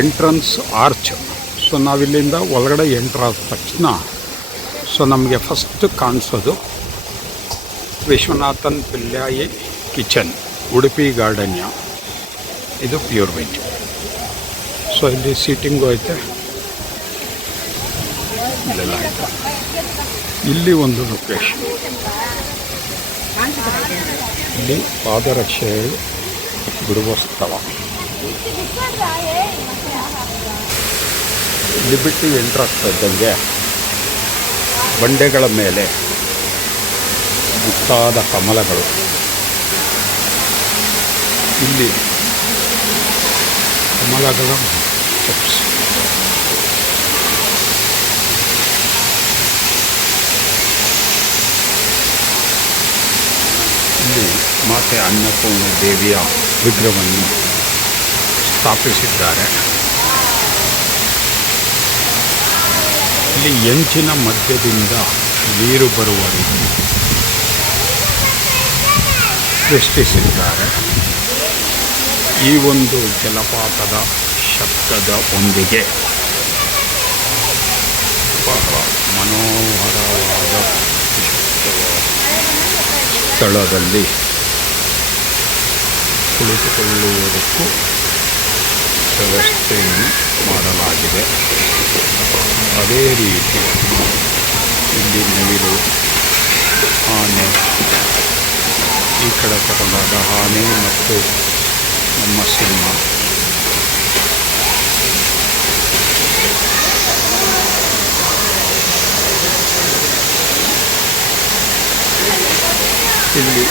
Entrance arch. So ನಾವಿಲ್ಲಿಂದ ಒಳಗಡೆ entry ಆದ ತಕ್ಷಣ ಸೊ ನಮಗೆ ಫಸ್ಟ್ ಕಾಣಿಸೋದು ವಿಶ್ವನಾಥನ್ ಪಿಲ್ಲಾಯಿ ಕಿಚನ್, ಉಡುಪಿ ಗಾರ್ಡನ್ಯ. ಇದು ಪ್ಯೂರ್ ವೆಜ್. ಸೊ ಇಲ್ಲಿ ಸೀಟಿಂಗು ಐತೆ, ಇಲ್ಲೆಲ್ಲ ಐತೆ. ಇಲ್ಲಿ ಒಂದು ಲೊಕೇಶನ್, ಇಲ್ಲಿ ಪಾದರಕ್ಷೆ ಬಿಡುವ ಸ್ಥಳ. ಇಲ್ಲಿ ಬಿಟ್ಟು ಎಂಟ್ರ್ ಆಗ್ತಾ ಇದ್ದಂಗೆ ಬಂಡೆಗಳ ಮೇಲೆ ಮುತ್ತಾದ ಕಮಲಗಳು. ಇಲ್ಲಿ ಕಮಲಗಳ ಸ್ಟೆಪ್ಸ್. ಇಲ್ಲಿ ಮಾತೆ ಅನ್ನಪೂರ್ಣ ದೇವಿಯ ವಿಗ್ರಹವನ್ನು ಸ್ಥಾಪಿಸಿದ್ದಾರೆ. ಇಲ್ಲಿ ಎಂಚಿನ ಮಧ್ಯದಿಂದ ನೀರು ಬರುವ ರೀತಿ ಸೃಷ್ಟಿಸಿದ್ದಾರೆ. ಈ ಒಂದು ಜಲಪಾತದ ಶಬ್ದದ ಒಂದಿಗೆ ಬಹಳ ಮನೋಹರವಾದ ಸ್ಥಳದಲ್ಲಿ ಕುಳಿತುಕೊಳ್ಳುವುದಕ್ಕೂ ವ್ಯವಸ್ಥೆಯನ್ನು ಮಾಡಲಾಗಿದೆ. ಅದೇ ರೀತಿ ಇಲ್ಲಿ ನವಿಲು, ಆನೆ, ಈ ಕಡೆ ತಗೊಂಡಾಗ ಆನೆ ಮತ್ತು ನಮ್ಮ ಸಿಂಹ, ಇಲ್ಲಿ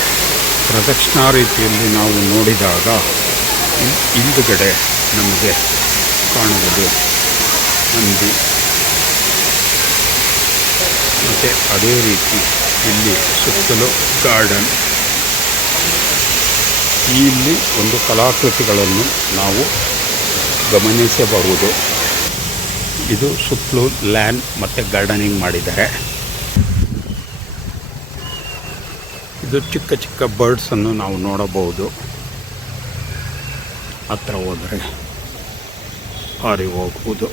ಪ್ರದಕ್ಷಿಣಾ ರೀತಿಯಲ್ಲಿ ನಾವು ನೋಡಿದಾಗ ಹಿಂದುಗಡೆ ನಮಗೆ ಕಾಣುವುದು ನಂದಿ. ಮತ್ತು ಅದೇ ರೀತಿ ಇಲ್ಲಿ ಸುತ್ತಲೂ ಗಾರ್ಡನ್. ಇಲ್ಲಿ ಒಂದು ಕಲಾಕೃತಿಗಳನ್ನು ನಾವು ಗಮನಿಸಬಹುದು. ಇದು ಸುತ್ತಲೂ ಲ್ಯಾಂಡ್ ಮತ್ತು ಗಾರ್ಡನಿಂಗ್ ಮಾಡಿದ್ದಾರೆ. ಇದು ಚಿಕ್ಕ ಚಿಕ್ಕ ಬರ್ಡ್ಸನ್ನು ನಾವು ನೋಡಬಹುದು. ಹತ್ರ ಹೋದರೆ ಹಾರಿ ಹೋಗುವುದು.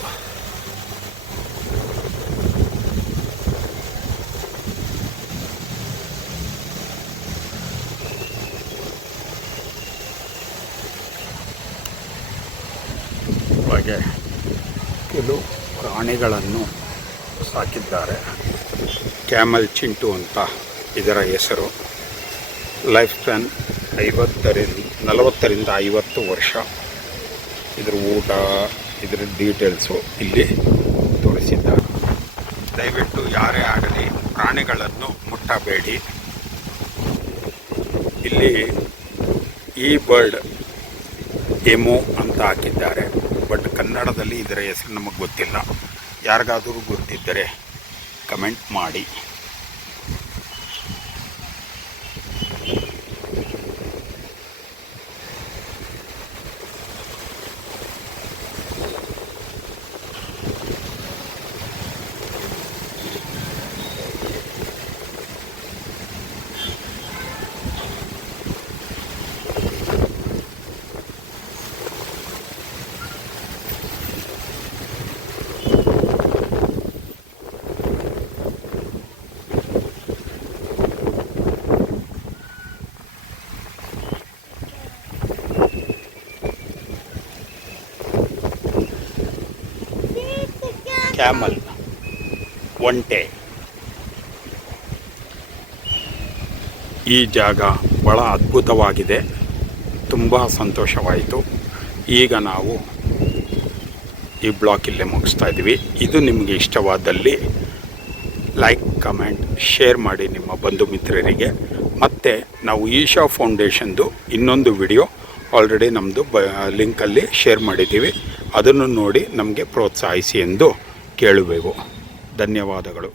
ಹಾಗೆ ಕೆಲವು ಪ್ರಾಣಿಗಳನ್ನು ಸಾಕಿದ್ದಾರೆ. ಕ್ಯಾಮಲ್ ಚಿಂಟು ಅಂತ ಇದರ ಹೆಸರು. ಲೈಫ್ ಸ್ಪ್ಯಾನ್ 40ರಿಂದ 50 ವರ್ಷ. ಇದರ ಊಟ, ಇದರ ಡೀಟೇಲ್ಸು ಇಲ್ಲಿ ತೋರಿಸಿದ್ದಾರೆ. ದಯವಿಟ್ಟು ಯಾರೇ ಆಗಲಿ ಪ್ರಾಣಿಗಳನ್ನು ಮುಟ್ಟಬೇಡಿ. ಇಲ್ಲಿ ಈ ಬರ್ಡ್ ಎಮೋ ಅಂತ ಹಾಕಿದ್ದಾರೆ, ಬಟ್ ಕನ್ನಡದಲ್ಲಿ ಇದರ ಹೆಸರು ನಮಗೆ ಗೊತ್ತಿಲ್ಲ. ಯಾರಿಗಾದರೂ ಗೊತ್ತಿದ್ದರೆ ಕಮೆಂಟ್ ಮಾಡಿ. ಕ್ಯಾಮಲ್, ಒಂಟೆ. ಈ ಜಾಗ ಬಹಳ ಅದ್ಭುತವಾಗಿದೆ. ತುಂಬ ಸಂತೋಷವಾಯಿತು. ಈಗ ನಾವು ಈ ಬ್ಲಾಗ್ ಇಲ್ಲೇ ಮುಗಿಸ್ತಾ ಇದ್ದೀವಿ. ಇದು ನಿಮಗೆ ಇಷ್ಟವಾದಲ್ಲಿ ಲೈಕ್, ಕಮೆಂಟ್, ಶೇರ್ ಮಾಡಿ ನಿಮ್ಮ ಬಂಧು ಮಿತ್ರರಿಗೆ. ಮತ್ತು ನಾವು ಈಶಾ ಫೌಂಡೇಶನ್ದು ಇನ್ನೊಂದು ವಿಡಿಯೋ ಆಲ್ರೆಡಿ ನಮ್ಮದು ಲಿಂಕಲ್ಲಿ ಶೇರ್ ಮಾಡಿದ್ದೀವಿ. ಅದನ್ನು ನೋಡಿ ನಮಗೆ ಪ್ರೋತ್ಸಾಹಿಸಿ ಎಂದು ಕೇಳುವೆವು. ಧನ್ಯವಾದಗಳು.